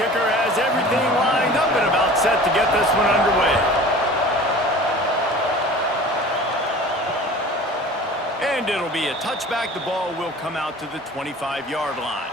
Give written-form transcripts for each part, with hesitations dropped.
kicker has everything lined up and about set to get this one underway. And it'll be a touchback. The ball will come out to the 25-yard line.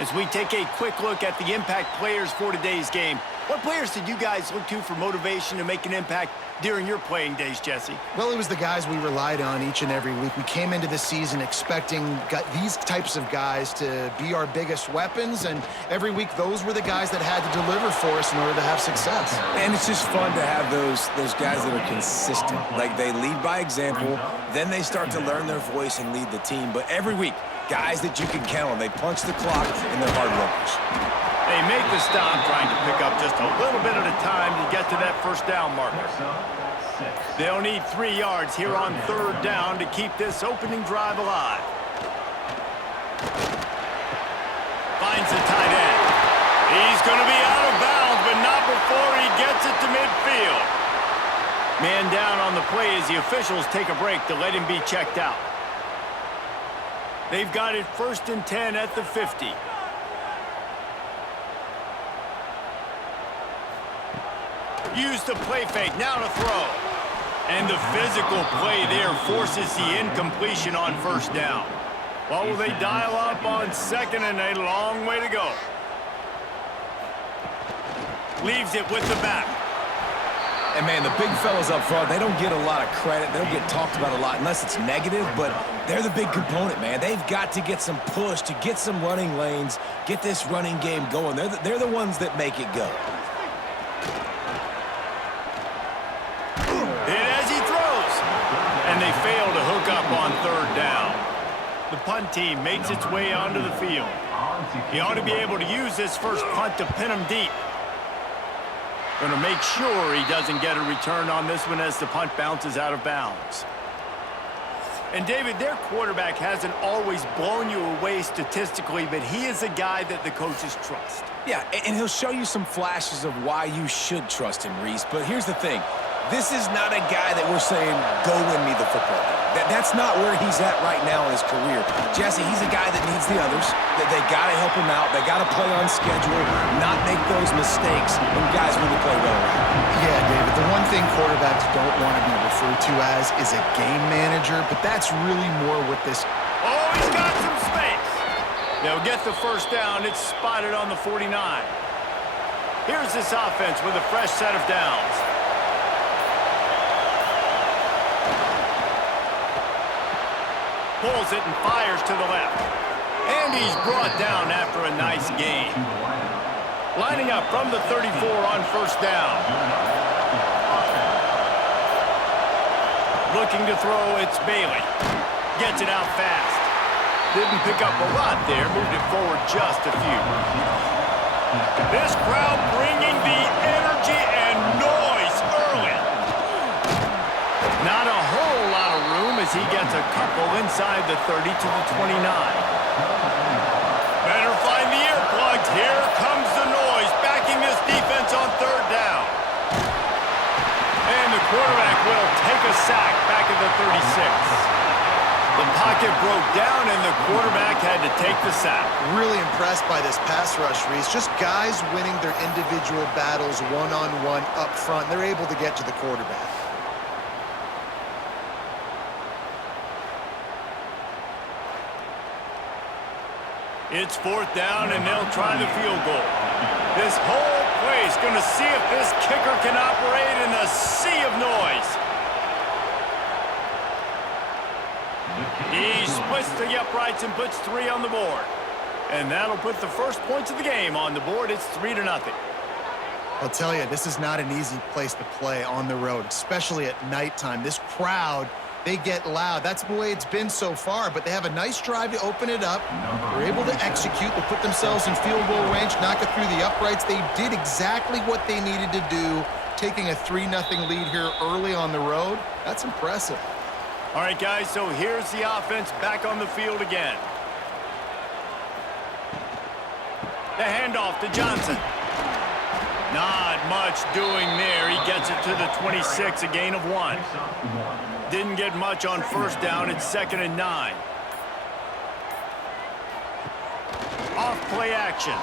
As we take a quick look at the impact players for today's game, what players did you guys look to for motivation to make an impact during your playing days, Jesse? Well, it was the guys we relied on each and every week. We came into the season expecting these types of guys to be our biggest weapons, and every week those were the guys that had to deliver for us in order to have success. And it's just fun to have those guys that are consistent. Like, they lead by example, then they start to learn their voice and lead the team. But every week, guys that you can count on. They punch the clock, and they're hard workers. They make the stop, trying to pick up just a little bit at a time to get to that first down marker. They'll need 3 yards here on third down to keep this opening drive alive. Finds the tight end. He's going to be out of bounds, but not before he gets it to midfield. Man down on the play as the officials take a break to let him be checked out. They've got it 1st and 10 at the 50. Use the play fake, now to throw. And the physical play there forces the incompletion on first down. What will they dial up on 2nd and a long way to go? Leaves it with the back. And, man, the big fellas up front, they don't get a lot of credit. They don't get talked about a lot unless it's negative, but they're the big component, man. They've got to get some push, to get some running lanes, get this running game going. They're the ones that make it go. And they fail to hook up on third down. The punt team makes its way onto the field. He ought to be able to use this first punt to pin him deep. Going to make sure he doesn't get a return on this one as the punt bounces out of bounds. And, David, their quarterback hasn't always blown you away statistically, but he is a guy that the coaches trust. Yeah, and he'll show you some flashes of why you should trust him, Reese. But here's the thing. This is not a guy that we're saying, go win me the football game. That's not where he's at right now in his career. Jesse, he's a guy that needs the others. They got to help him out. They got to play on schedule, not make those mistakes when guys really play well around. Yeah, David, the one thing quarterbacks don't want to be referred to as is a game manager, but that's really more what this... Oh, he's got some space. They'll get the first down. It's spotted on the 49. Here's this offense with a fresh set of downs. Pulls it and fires to the left. And he's brought down after a nice gain. Lining up from the 34 on first down. Looking to throw, it's Bailey. Gets it out fast. Didn't pick up a lot there, moved it forward just a few. This crowd bringing the energy and noise early. Not a whole lot of room as he gets a couple inside the 30 to the 29. Better find the earplugs. Here comes the noise, backing this defense on third down. And the quarterback will take a sack back at the 36. The pocket broke down, and the quarterback had to take the sack. Really impressed by this pass rush, Reese. Just guys winning their individual battles one-on-one up front. They're able to get to the quarterback. It's fourth down, and they'll try the field goal. This whole place going to see if this kicker can operate in the sea of noise. He splits the uprights and puts 3 on the board. And that'll put the first points of the game on the board. It's 3-0. I'll tell you, this is not an easy place to play on the road, especially at nighttime. This crowd, they get loud. That's the way it's been so far, but they have a nice drive to open it up. They're able to execute. They put themselves in field goal range, knock it through the uprights. They did exactly what they needed to do, taking a 3-0 lead here early on the road. That's impressive. All right, guys, so here's the offense back on the field again. The handoff to Johnson. Not much doing there. He gets it to the 26, a gain of 1. Didn't get much on first down. It's 2nd and 9. Off play action.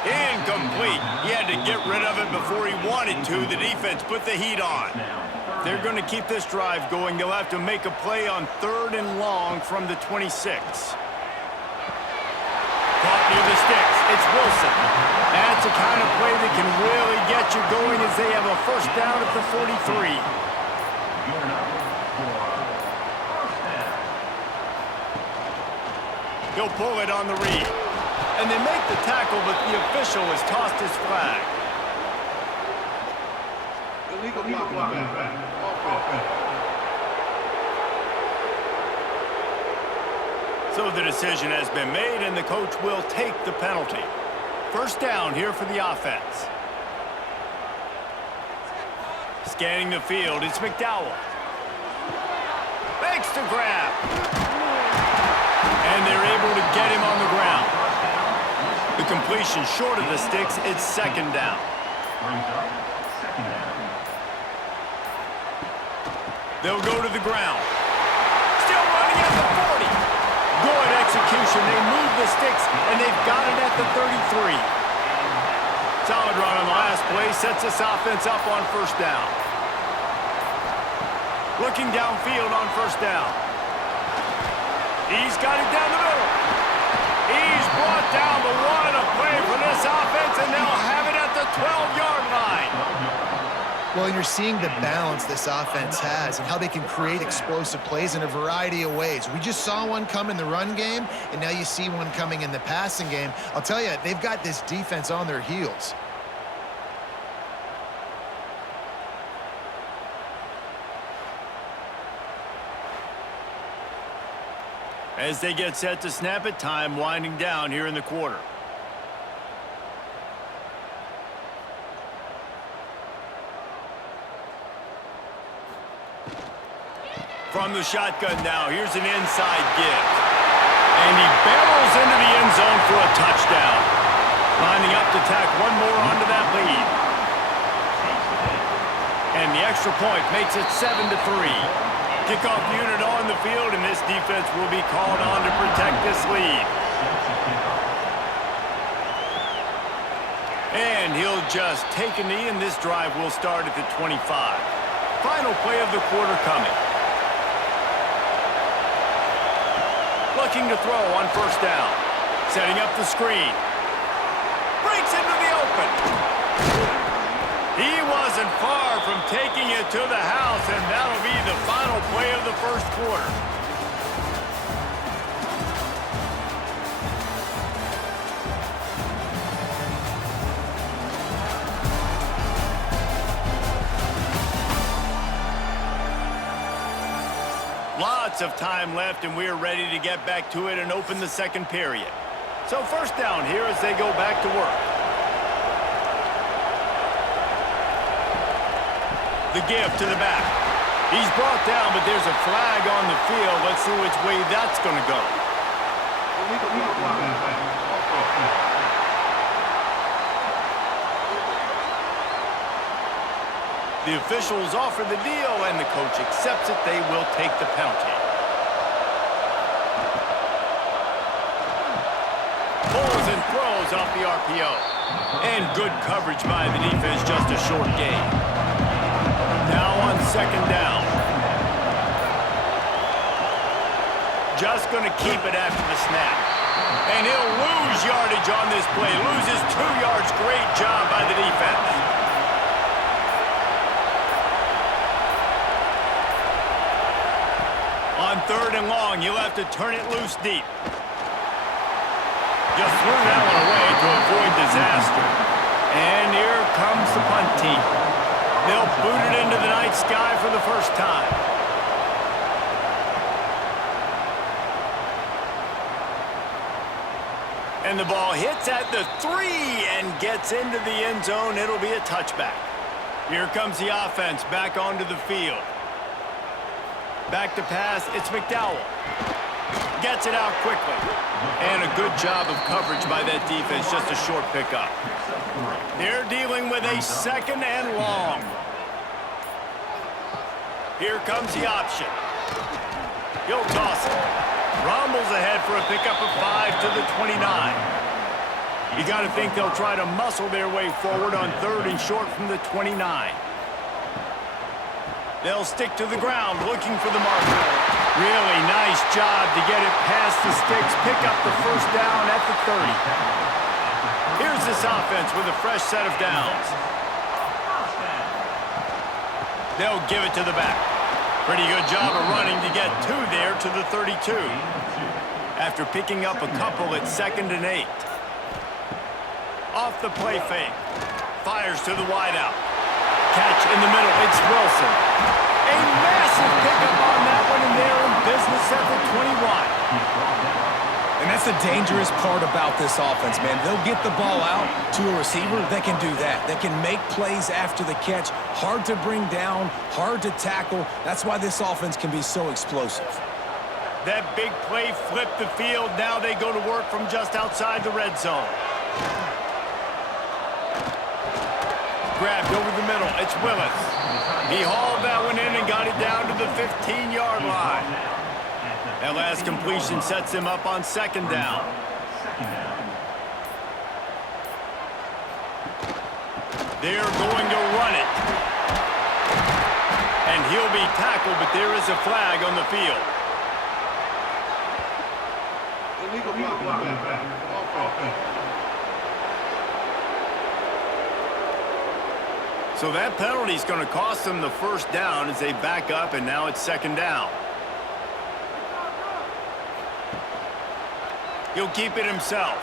Incomplete. He had to get rid of it before he wanted to. The defense put the heat on. They're going to keep this drive going. They'll have to make a play on 3rd and long from the 26. Caught near the sticks. It's Wilson. That's the kind of play that can really get you going as they have a first down at the 43. He'll pull it on the read. And they make the tackle, but the official has tossed his flag. Illegal blocking. So the decision has been made, and the coach will take the penalty. First down here for the offense. Scanning the field, it's McDowell. Makes the grab. And they're able to get him on the ground. The completion short of the sticks, it's 2nd down. They'll go to the ground. Still running at the 40. Good execution. They move the sticks, and they've got it at the 33. Solid run on the last play. Sets this offense up on first down. Looking downfield on first down. He's got it down the middle. He's brought down, but what a play for this offense, and they'll have it at the 12-yard line. Well, you're seeing the balance this offense has and how they can create explosive plays in a variety of ways. We just saw one come in the run game, and now you see one coming in the passing game. I'll tell you, they've got this defense on their heels. As they get set to snap it, time winding down here in the quarter. From the shotgun now, here's an inside give. And he barrels into the end zone for a touchdown. Lining up to tack one more onto that lead. And the extra point makes it 7-3. Kickoff unit on the field, and this defense will be called on to protect this lead. And he'll just take a knee, and this drive will start at the 25. Final play of the quarter coming. Looking to throw on first down. Setting up the screen. Breaks into the open. He wasn't far from taking it to the house, and that'll be the final play of the first quarter. Lots of time left, and we're ready to get back to it and open the second period. So first down here as they go back to work. The give to the back. He's brought down, but there's a flag on the field. Let's see which way that's going to go. The officials offer the deal, and the coach accepts it. They will take the penalty. Pulls and throws off the RPO. And good coverage by the defense, just a short gain. Now on second down. Just going to keep it after the snap. And he'll lose yardage on this play. Loses 2 yards. Great job by the defense. On third and long, you'll have to turn it loose deep. Just threw that one away to avoid disaster. And here comes the punt team. They'll boot it into the night sky for the first time. And the ball hits at the 3 and gets into the end zone. It'll be a touchback. Here comes the offense back onto the field. Back to pass, it's McDowell. Gets it out quickly. And a good job of coverage by that defense, just a short pickup. They're dealing with a second and long. Here comes the option. He'll toss it. Rumbles ahead for a pickup of 5 to the 29. You got to think they'll try to muscle their way forward on 3rd and short from the 29. They'll stick to the ground looking for the marker. Really nice job to get it past the sticks, pick up the first down at the 30. Here's this offense with a fresh set of downs. They'll give it to the back. Pretty good job of running to get 2 there to the 32. After picking up a couple at 2nd and 8. Off the play fake. Fires to the wideout. Catch in the middle. It's Wilson. A massive pickup on that one, and they're in business at the 21. And that's the dangerous part about this offense, man. They'll get the ball out to a receiver. They can do that. They can make plays after the catch. Hard to bring down, hard to tackle. That's why this offense can be so explosive. That big play flipped the field. Now they go to work from just outside the red zone. Grabbed over the middle. It's Willis. He hauled that one in and got it down to the 15-yard line. That last completion sets him up on 2nd down. They're going to run it. And he'll be tackled, but there is a flag on the field. Illegal blocking back. Offense. So that penalty is going to cost them the first down as they back up, and now it's 2nd down. He'll keep it himself.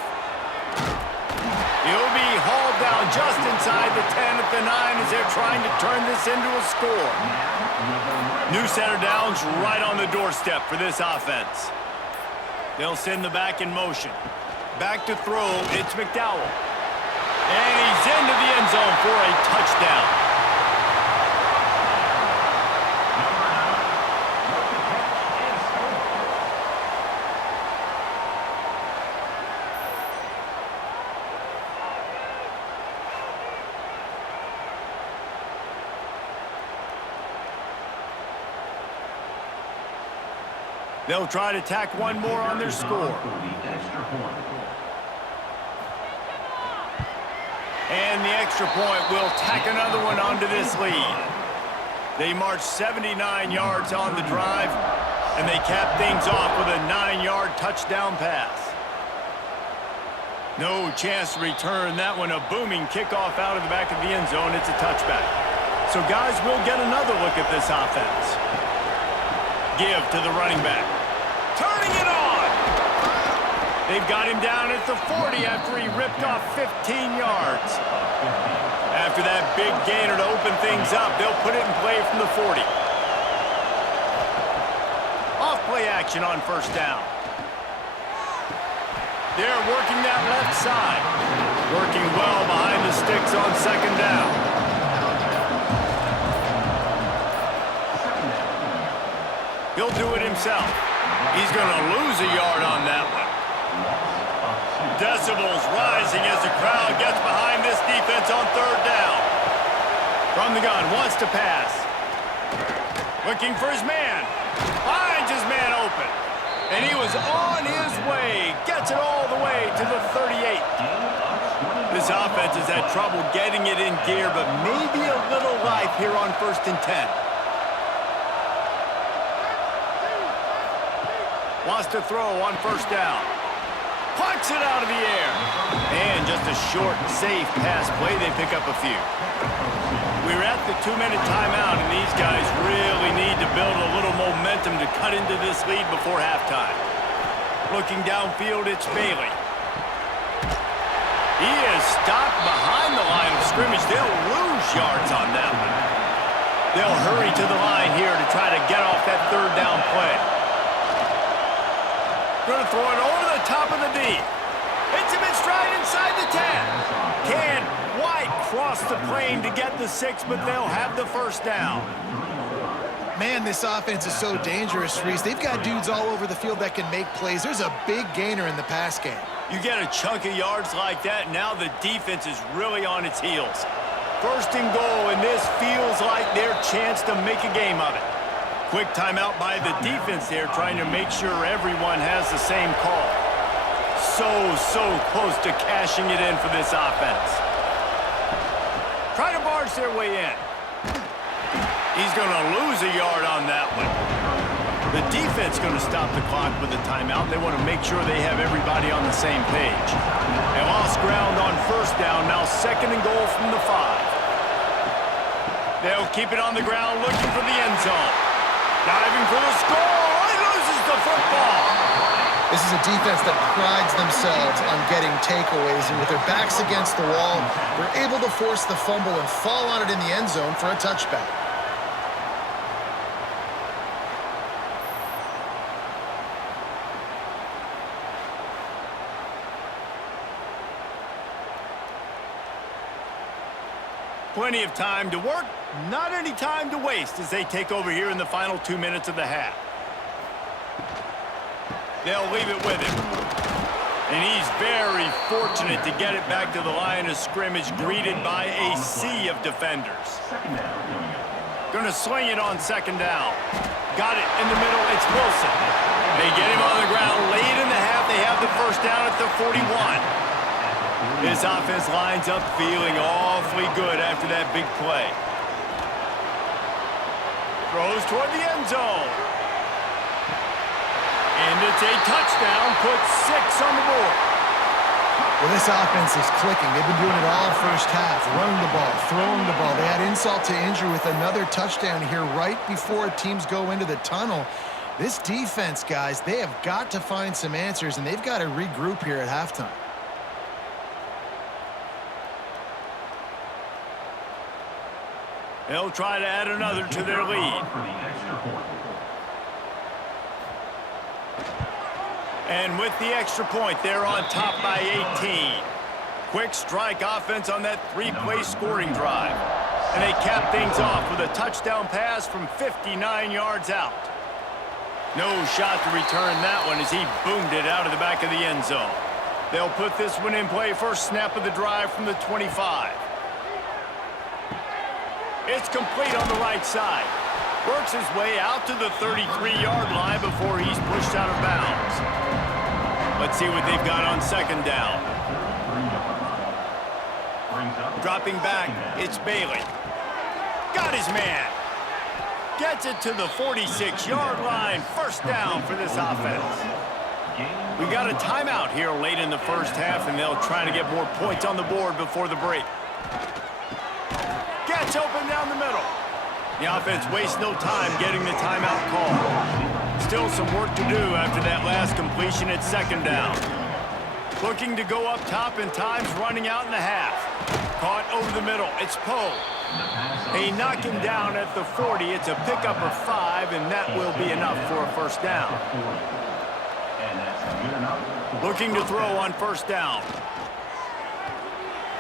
He'll be hauled down just inside the 10 at the 9 as they're trying to turn this into a score. New set of downs right on the doorstep for this offense. They'll send the back in motion. Back to throw, it's McDowell. And he's into the end zone for a touchdown. They'll try to tack one more on their score. And the extra point will tack another one onto this lead. They march 79 yards on the drive, and they cap things off with a 9-yard touchdown pass. No chance to return that one. A booming kickoff out of the back of the end zone. It's a touchback. So, guys, we'll get another look at this offense. Give to the running back. Turning it on! They've got him down at the 40 after he ripped off 15 yards. After that big gainer to open things up, they'll put it in play from the 40. Off play action on 1st down. They're working that left side. Working well behind the sticks on 2nd down. He'll do it himself. He's going to lose a yard on that one. Decibels rising as the crowd gets behind this defense on 3rd down. From the gun, wants to pass. Looking for his man. Finds his man open. And he was on his way. Gets it all the way to the 38. This offense has had trouble getting it in gear, but maybe a little life here on 1st and 10. Wants to throw on 1st down. Punts it out of the air. And just a short, safe pass play. They pick up a few. We're at the 2-minute timeout, and these guys really need to build a little momentum to cut into this lead before halftime. Looking downfield, it's Bailey. He is stopped behind the line of scrimmage. They'll lose yards on that one. They'll hurry to the line here to try to get off that 3rd down play. Going to throw it over the top of the D. Hits him in stride inside the 10. Can White cross the plane to get the 6, but they'll have the 1st down. Man, this offense is so dangerous, Reese. They've got dudes all over the field that can make plays. There's a big gainer in the pass game. You get a chunk of yards like that, now the defense is really on its heels. 1st and goal, and this feels like their chance to make a game of it. Quick timeout by the defense there, trying to make sure everyone has the same call. so close to cashing it in for this offense. Try to barge their way in. He's going to lose a yard on that one. The defense going to stop the clock with a timeout. They want to make sure they have everybody on the same page. They lost ground on first down. Now 2nd and goal from the 5. They'll keep it on the ground looking for the end zone. Diving for the score. He loses the football. This is a defense that prides themselves on getting takeaways, and with their backs against the wall, they're able to force the fumble and fall on it in the end zone for a touchback. Plenty of time to work, not any time to waste as they take over here in the final 2 minutes of the half. They'll leave it with him. And he's very fortunate to get it back to the line of scrimmage, greeted by a sea of defenders. Gonna sling it on 2nd down. Got it in the middle, it's Wilson. They get him on the ground late in the half. They have the first down at the 41. This offense lines up feeling awfully good after that big play. Throws toward the end zone. And it's a touchdown, puts 6 on the board. Well, this offense is clicking. They've been doing it all first half, running the ball, throwing the ball. They had insult to injury with another touchdown here right before teams go into the tunnel. This defense, guys, they have got to find some answers, and they've got to regroup here at halftime. They'll try to add another to their lead. And with the extra point, they're on top by 18. Quick strike offense on that 3-play scoring drive. And they cap things off with a touchdown pass from 59 yards out. No shot to return that one as he boomed it out of the back of the end zone. They'll put this one in play, first snap of the drive from the 25. It's complete on the right side. Works his way out to the 33-yard line before he's pushed out of bounds. Let's see what they've got on 2nd down. Dropping back, it's Bailey. Got his man. Gets it to the 46-yard line. First down for this offense. We've got a timeout here late in the first half, and they'll try to get more points on the board before the break. Gets open down the middle. The offense wastes no time getting the timeout call. Still some work to do after that last completion at 2nd down. Looking to go up top, and time's running out in the half. Caught over the middle. It's Poe. They knock him down at the 40. It's a pickup of 5, and that will be enough for a first down. Looking to throw on first down.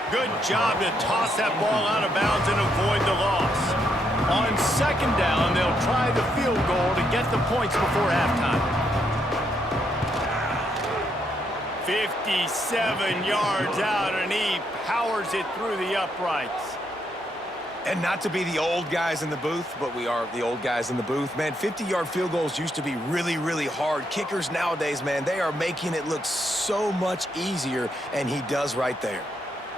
Good job to toss that ball out of bounds and avoid the loss. On 2nd down, they'll try the field goal to get the points before halftime. 57 yards out, and he powers it through the uprights. And not to be the old guys in the booth, but we are the old guys in the booth. Man, 50-yard field goals used to be really, really hard. Kickers nowadays, man, they are making it look so much easier, and he does right there.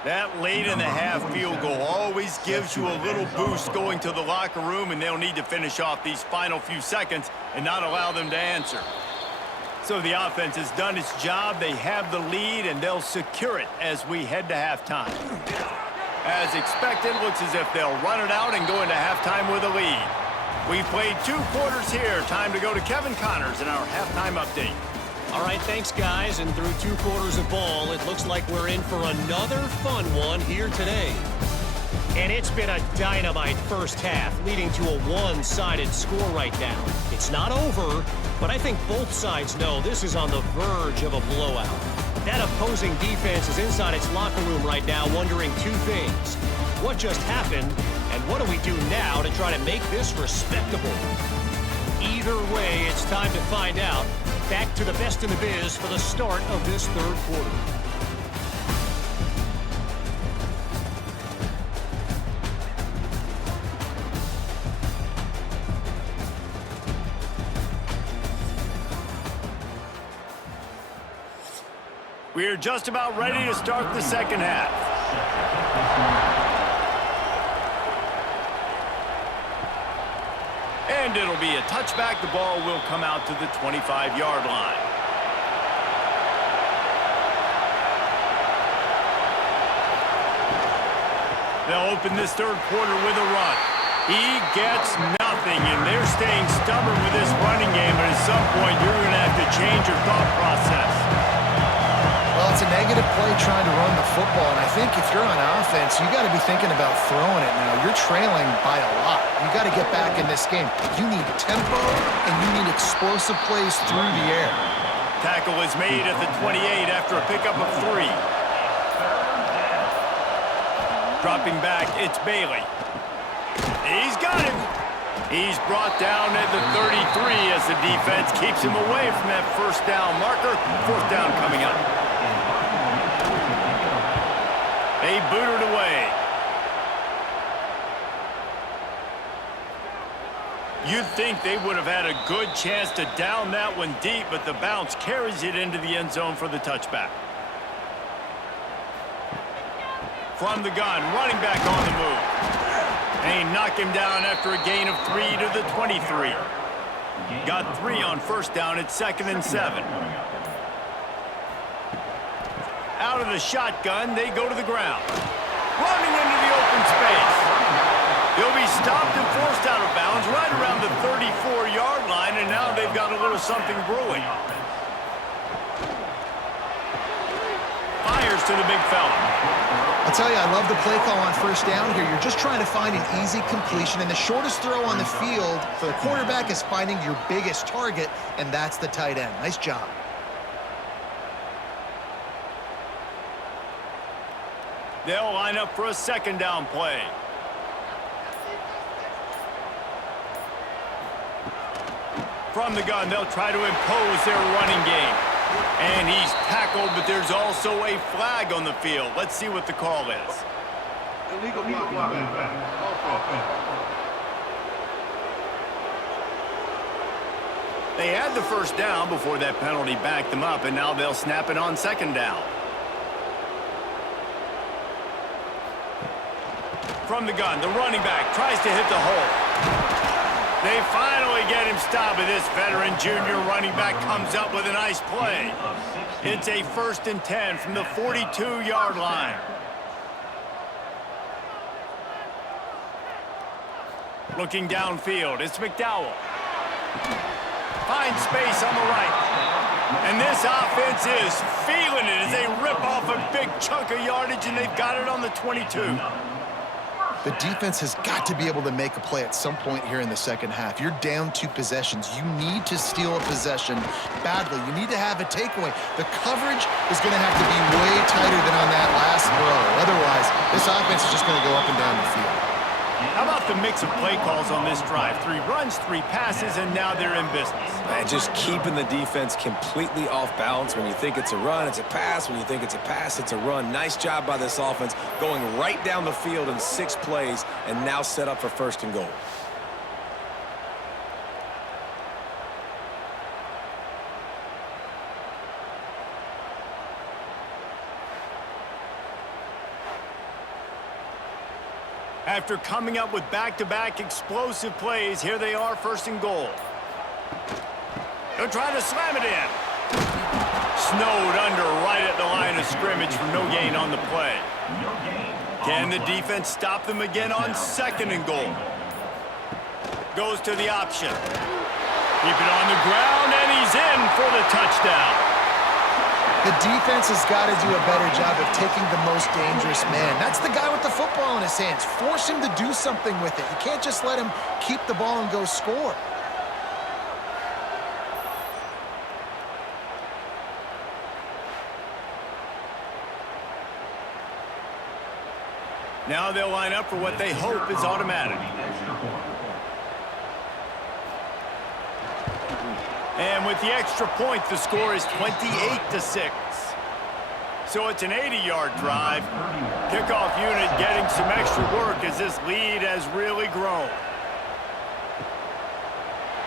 That late in the half field goal always gives you a little boost going to the locker room, and they'll need to finish off these final few seconds and not allow them to answer. So the offense has done its job. They have the lead, and they'll secure it as we head to halftime. As expected, looks as if they'll run it out and go into halftime with a lead. We've played 2 quarters here. Time to go to Kevin Connors in our halftime update. All right, thanks, guys. And through 2 quarters of ball, it looks like we're in for another fun one here today. And it's been a dynamite first half, leading to a one-sided score right now. It's not over, but I think both sides know this is on the verge of a blowout. That opposing defense is inside its locker room right now wondering 2 things. What just happened, and what do we do now to try to make this respectable? Either way, it's time to find out. Back to the best in the biz for the start of this 3rd quarter. We're just about ready to start the second half. And it'll be a touchback. The ball will come out to the 25-yard line. They'll open this third quarter with a run. He gets nothing, and they're staying stubborn with this running game, but at some point you're going to have to change your thought process. Well, it's a negative play trying to run the football, and I think if you're on offense, you got to be thinking about throwing it now. You're trailing by a lot. You got to get back in this game. You need tempo, and you need explosive plays through the air. Tackle is made at the 28 after a pickup of 3. Dropping back, it's Bailey. He's got him. He's brought down at the 33 as the defense keeps him away from that first down marker. Fourth down coming up. They booted away. You'd think they would have had a good chance to down that one deep, but the bounce carries it into the end zone for the touchback. From the gun, running back on the move. And he knocked him down after a gain of 3 to the 23. Got 3 on first down at 2nd and 7. Out of the shotgun, they go to the ground. Running into the open space. He'll be stopped and forced out of bounds right around the 34-yard line, and now they've got a little something brewing. Fires to the big fella. I'll tell you, I love the play call on first down here. You're just trying to find an easy completion, and the shortest throw on the field for the quarterback is finding your biggest target, and that's the tight end. Nice job. They'll line up for a second down play. From the gun, they'll try to impose their running game. And he's tackled, but there's also a flag on the field. Let's see what the call is. Illegal blocking. They had the first down before that penalty backed them up, and now they'll snap it on second down. From the gun, the running back tries to hit the hole. They finally get him stopped, and this veteran junior running back comes up with a nice play. It's a 1st and 10 from the 42-yard line. Looking downfield, it's McDowell. Finds space on the right. And this offense is feeling it as they rip off a big chunk of yardage, and they've got it on the 22. The defense has got to be able to make a play at some point here in the second half. You're down 2 possessions. You need to steal a possession badly. You need to have a takeaway. The coverage is going to have to be way tighter than on that last throw. Otherwise, this offense is just going to go up and down the field. How about the mix of play calls on this drive? 3 runs, 3 passes, and now they're in business. And just keeping the defense completely off balance. When you think it's a run, it's a pass. When you think it's a pass, it's a run. Nice job by this offense going right down the field in 6 plays and now set up for 1st and goal. After coming up with back-to-back explosive plays, here they are, 1st and goal. They'll try to slam it in. Snowed under right at the line of scrimmage for no gain on the play. Can the defense stop them again on 2nd and goal? Goes to the option. Keep it on the ground, and he's in for the touchdown. The defense has got to do a better job of taking the most dangerous man. That's the guy with the football in his hands. Force him to do something with it. You can't just let him keep the ball and go score. Now they'll line up for what they hope is automatic. And with the extra point, the score is 28-6. So it's an 80-yard drive. Kickoff unit getting some extra work as this lead has really grown.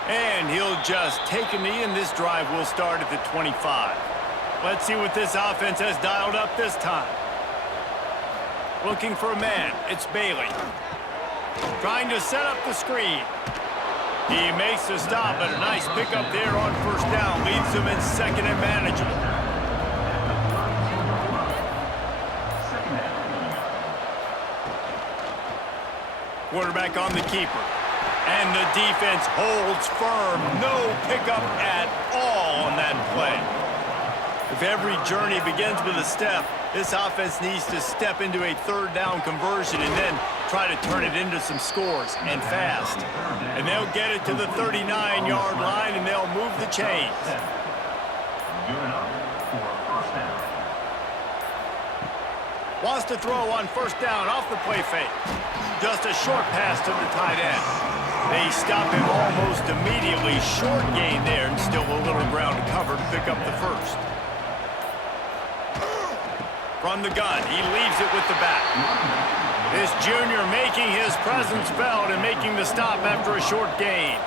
And he'll just take a knee, and this drive will start at the 25. Let's see what this offense has dialed up this time. Looking for a man. It's Bailey. Trying to set up the screen. He makes the stop, but a nice pickup there on first down. Leaves him in second and manageable. Quarterback on the keeper. And the defense holds firm. No pickup at all on that play. If every journey begins with a step, this offense needs to step into a third down conversion and then try to turn it into some scores, and fast. And they'll get it to the 39-yard line, and they'll move the chains. Wants to throw on first down off the play fake. Just a short pass to the tight end. They stop him almost immediately. Short gain there, and still a little ground to cover to pick up the first. From the gun, he leaves it with the back. This junior making his presence felt and making the stop after a short gain.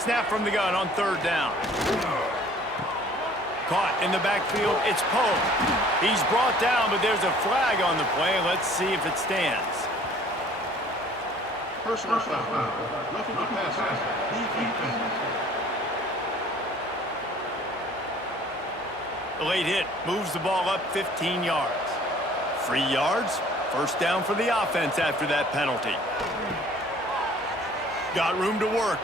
Snap from the gun on third down. Caught in the backfield, it's Poe. He's brought down, but there's a flag on the play. Let's see if it stands. Personal foul. Roughing the passer. Defense. The late hit moves the ball up 15 yards. 3 yards, first down for the offense after that penalty. Got room to work.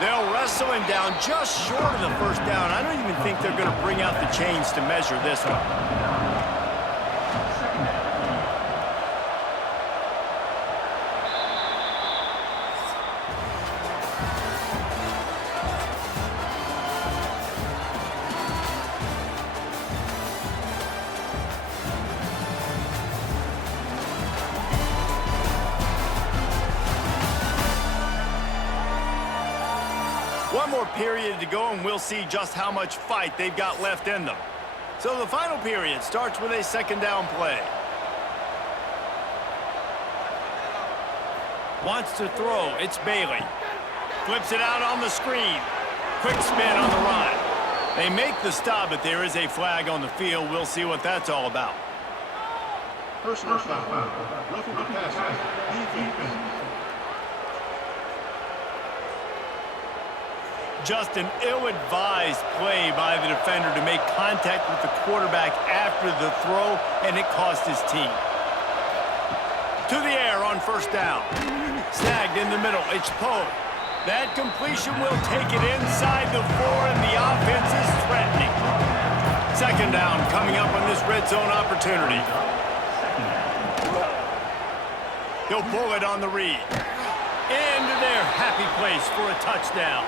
They'll wrestle him down just short of the first down. I don't even think they're going to bring out the chains to measure this one. One more period to go, and we'll see just how much fight they've got left in them. So the final period starts with a second down play. Wants to throw. It's Bailey. Flips it out on the screen. Quick spin on the run. They make the stop, but there is a flag on the field. We'll see what that's all about. Personal foul. Roughing the passer. Defense. Just an ill-advised play by the defender to make contact with the quarterback after the throw, and it cost his team. To the air on first down. Snagged in the middle. It's Poe. That completion will take it inside the 4, and the offense is threatening. Second down coming up on this red zone opportunity. He'll pull it on the read. Into their happy place for a touchdown.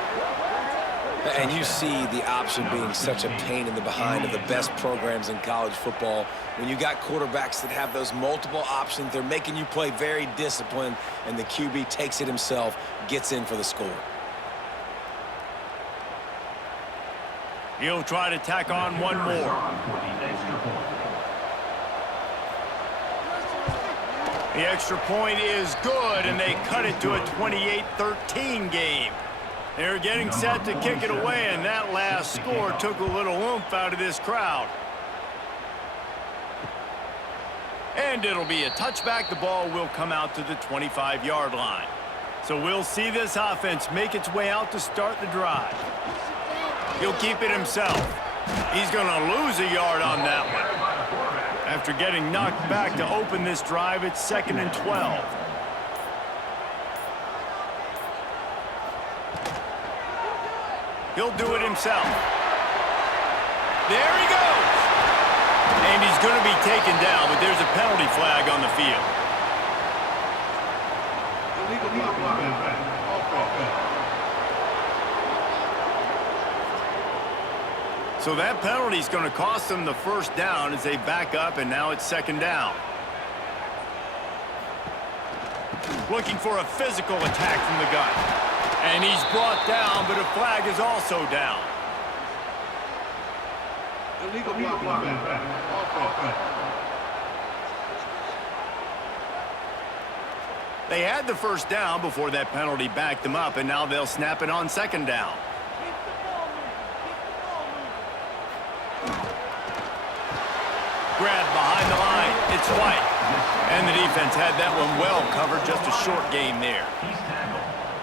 And you see the option being such a pain in the behind of the best programs in college football. When you got quarterbacks that have those multiple options, they're making you play very disciplined, and the QB takes it himself, gets in for the score. He'll try to tack on one more. The extra point is good, and they cut it to a 28-13 game. They're getting set to kick it away, and that last score took a little oomph out of this crowd. And it'll be a touchback. The ball will come out to the 25-yard line. So we'll see this offense make its way out to start the drive. He'll keep it himself. He's going to lose a yard on that one. After getting knocked back to open this drive, it's 2nd and 12. He'll do it himself. There he goes. And he's going to be taken down, but there's a penalty flag on the field. Illegal block. So that penalty is going to cost them the first down as they back up, and now it's second down. Looking for a physical attack from the gun. And he's brought down, but a flag is also down. Illegal block. They had the first down before that penalty backed them up, and now they'll snap it on second down. grab behind the line. It's White. And the defense had that one well covered. Just a short gain there.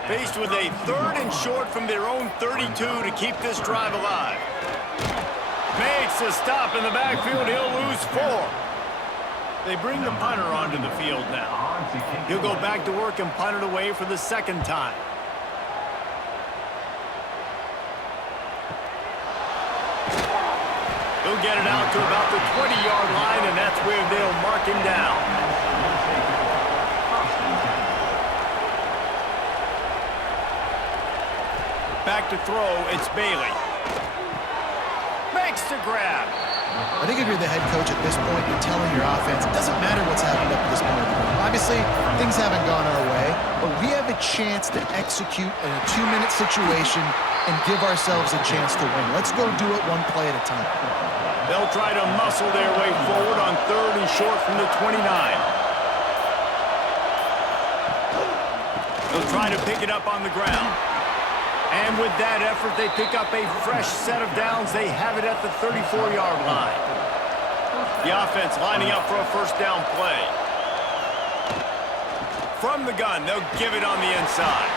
Faced with a 3rd and short from their own 32 to keep this drive alive. Makes a stop in the backfield. He'll lose 4. They bring the punter onto the field now. He'll go back to work and punt it away for the 2nd time. He'll get it out to about the 20-yard line, and that's where they'll mark him down. Back to throw, it's Bailey. Makes the grab. I think if you're the head coach at this point, you're telling your offense, it doesn't matter what's happened up to this point. Obviously, things haven't gone our way, but we have a chance to execute in a 2-minute situation and give ourselves a chance to win. Let's go do it one play at a time. They'll try to muscle their way forward on 3rd and short from the 29. They'll try to pick it up on the ground. And with that effort, they pick up a fresh set of downs. They have it at the 34-yard line. The offense lining up for a 1st down play. From the gun, they'll give it on the inside.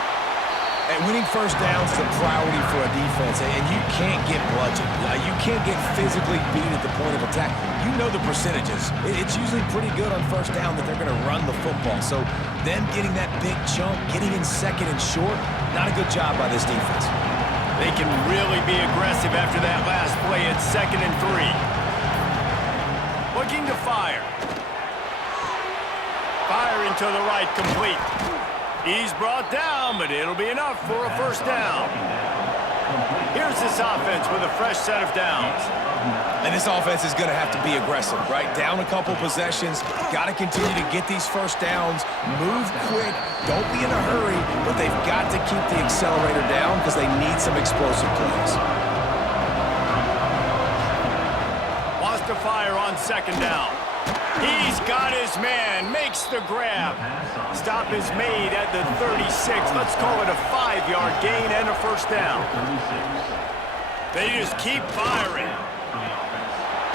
And winning 1st downs is a priority for a defense, and you can't get bludgeoned. You can't get physically beat at the point of attack. You know the percentages. It's usually pretty good on 1st down that they're going to run the football. So them getting that big chunk, getting in 2nd and short, not a good job by this defense. They can really be aggressive after that last play at 2nd and 3. Looking to fire. Firing to the right, complete. He's brought down, but it'll be enough for a 1st down. Here's this offense with a fresh set of downs. And this offense is going to have to be aggressive, right? Down a couple possessions, got to continue to get these 1st downs, move quick, don't be in a hurry, but they've got to keep the accelerator down because they need some explosive plays. Wants to fire on 2nd down. He's got his man, makes the grab. Stop is made at the 36. Let's call it a 5-yard gain and a 1st down. They just keep firing.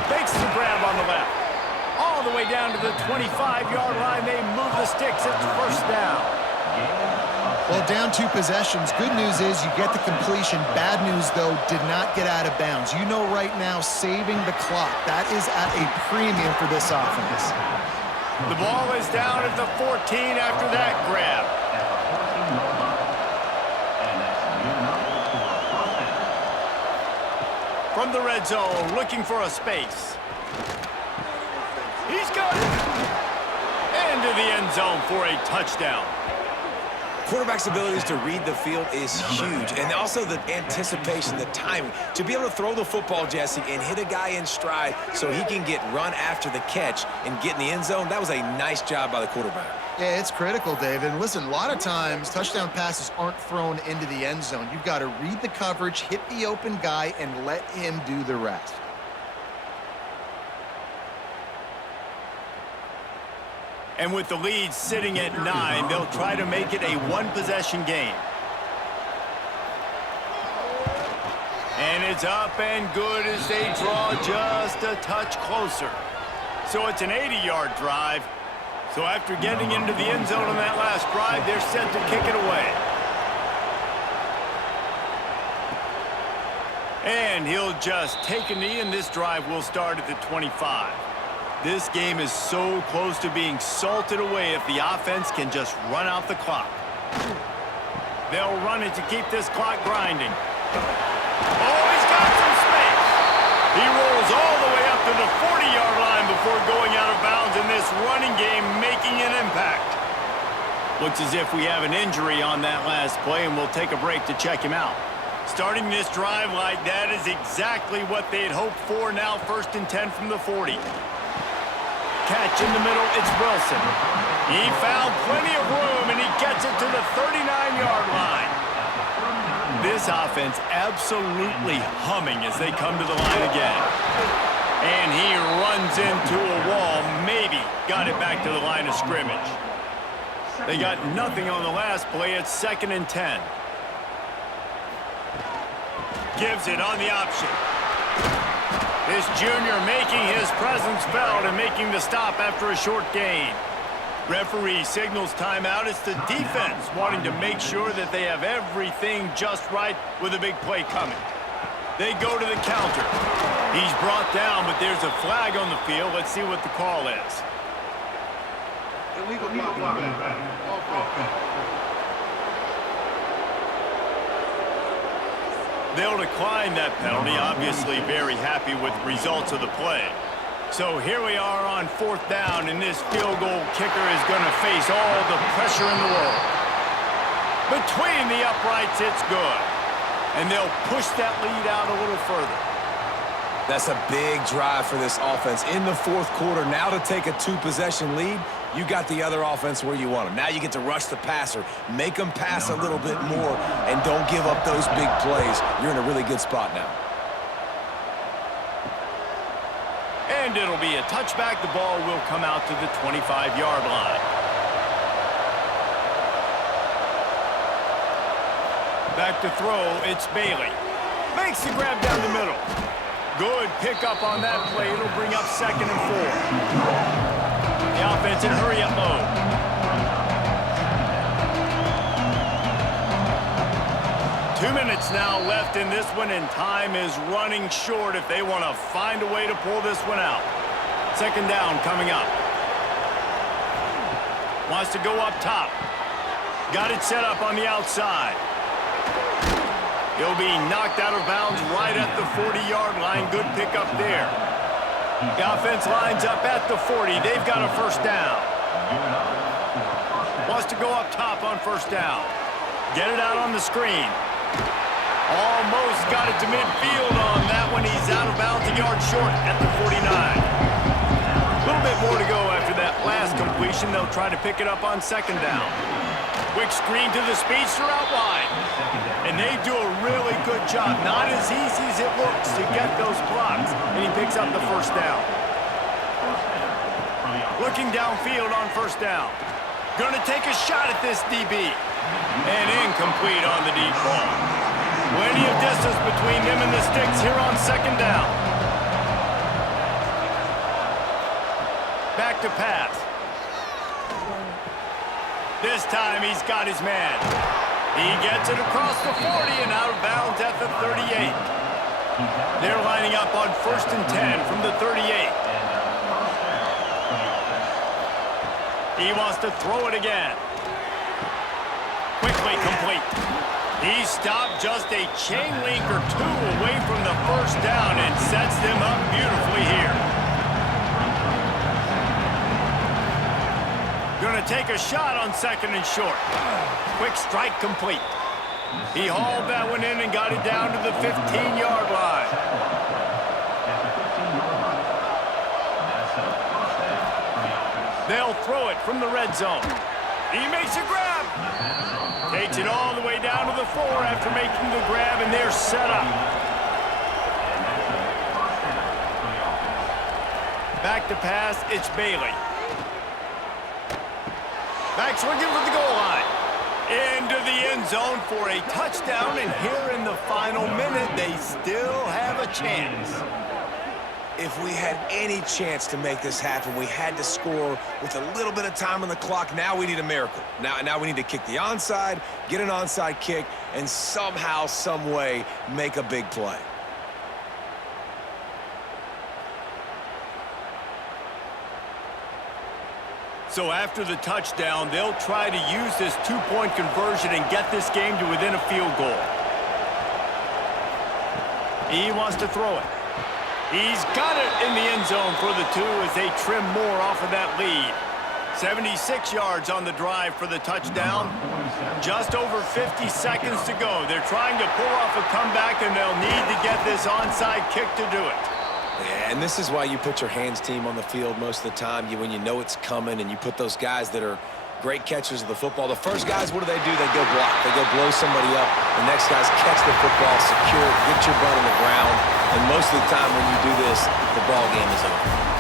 Makes the grab on the left. All the way down to the 25-yard line. They move the sticks at the 1st down. Well, down 2 possessions. Good news is you get the completion. Bad news, though, did not get out of bounds. You know right now, saving the clock. That is at a premium for this offense. The ball is down at the 14 after that grab. From the red zone, looking for a space. He's got it. Into the end zone for a touchdown. Quarterback's abilities to read the field is huge, and also the anticipation, the timing. To be able to throw the football, Jesse, and hit a guy in stride so he can get run after the catch and get in the end zone, that was a nice job by the quarterback. Yeah, it's critical, David. And listen, a lot of times, touchdown passes aren't thrown into the end zone. You've got to read the coverage, hit the open guy, and let him do the rest. And with the lead sitting at 9, they'll try to make it a 1-possession game. And it's up and good as they draw just a touch closer. So it's an 80-yard drive. So after getting into the end zone on that last drive, they're set to kick it away. And he'll just take a knee, and this drive will start at the 25. This game is so close to being salted away if the offense can just run out the clock. They'll run it to keep this clock grinding. Oh, he's got some space. He rolls all the way up to the 40-yard line before going out of bounds in this running game, making an impact. Looks as if we have an injury on that last play, and we'll take a break to check him out. Starting this drive like that is exactly what they'd hoped for. Now 1st and 10 from the 40. Catch in the middle, it's Wilson. He found plenty of room, and he gets it to the 39-yard line. This offense absolutely humming as they come to the line again. And he runs into a wall, maybe got it back to the line of scrimmage. They got nothing on the last play. It's 2nd and 10. Gives it on the option. This junior making his presence felt and making the stop after a short gain. Referee signals timeout. It's the defense wanting to make sure that they have everything just right with a big play coming. They go to the counter. He's brought down, but there's a flag on the field. Let's see what the call is. Illegal offense. They'll decline that penalty, obviously very happy with the results of the play. So here we are on 4th down, and this field goal kicker is going to face all the pressure in the world. Between the uprights, it's good. And they'll push that lead out a little further. That's a big drive for this offense in the 4th quarter. Now to take a 2-possession lead, you got the other offense where you want them. Now you get to rush the passer, make them pass a little bit more, and don't give up those big plays. You're in a really good spot now. And it'll be a touchback. The ball will come out to the 25-yard line. Back to throw, it's Bailey. Makes the grab down the middle. Good pickup on that play. It'll bring up 2nd and 4. The offense in hurry-up mode. Two minutes now left in this one, and time is running short if they want to find a way to pull this one out. 2nd down coming up. Wants to go up top. Got it set up on the outside. He'll be knocked out of bounds right at the 40-yard line. Good pickup there. The offense lines up at the 40. They've got a 1st down. Wants to go up top on 1st down. Get it out on the screen. Almost got it to midfield on that one. He's out of bounds, a yard short at the 49. A little bit more to go after that last completion. They'll try to pick it up on 2nd down. Quick screen to the speedster out wide. And they do a really good job. Not as easy as it looks to get those blocks. And he picks up the 1st down. Looking downfield on 1st down. Going to take a shot at this DB. And incomplete on the deep ball. Plenty of distance between them and the sticks here on 2nd down. Back to pass. This time he's got his man. He gets it across the 40 and out of bounds at the 38. They're lining up on 1st and 10 from the 38. He wants to throw it again. Quickly complete. He stopped just a chain link or 2 away from the 1st down and sets them up beautifully here. Going to take a shot on 2nd and short. Quick strike complete. He hauled that one in and got it down to the 15-yard line. They'll throw it from the red zone. He makes a grab. Takes it all the way down to the 4 after making the grab, and they're set up. Back to pass, it's Bailey. Back swinging for the goal line. Into the end zone for a touchdown, and here in the final minute, they still have a chance. If we had any chance to make this happen, we had to score with a little bit of time on the clock. Now we need a miracle. Now we need to kick the onside, get an onside kick, and somehow, some way, make a big play. So after the touchdown, they'll try to use this 2-point conversion and get this game to within a field goal. He wants to throw it. He's got it in the end zone for the 2 as they trim more off of that lead. 76 yards on the drive for the touchdown. Just over 50 seconds to go. They're trying to pull off a comeback, and they'll need to get this onside kick to do it. Yeah, and this is why you put your hands team on the field most of the time, when you know it's coming, and you put those guys that are great catchers of the football. The first guys, what do? They go block. They go blow somebody up. The next guys catch the football, secure it, get your butt on the ground. And most of the time when you do this, the ball game is over.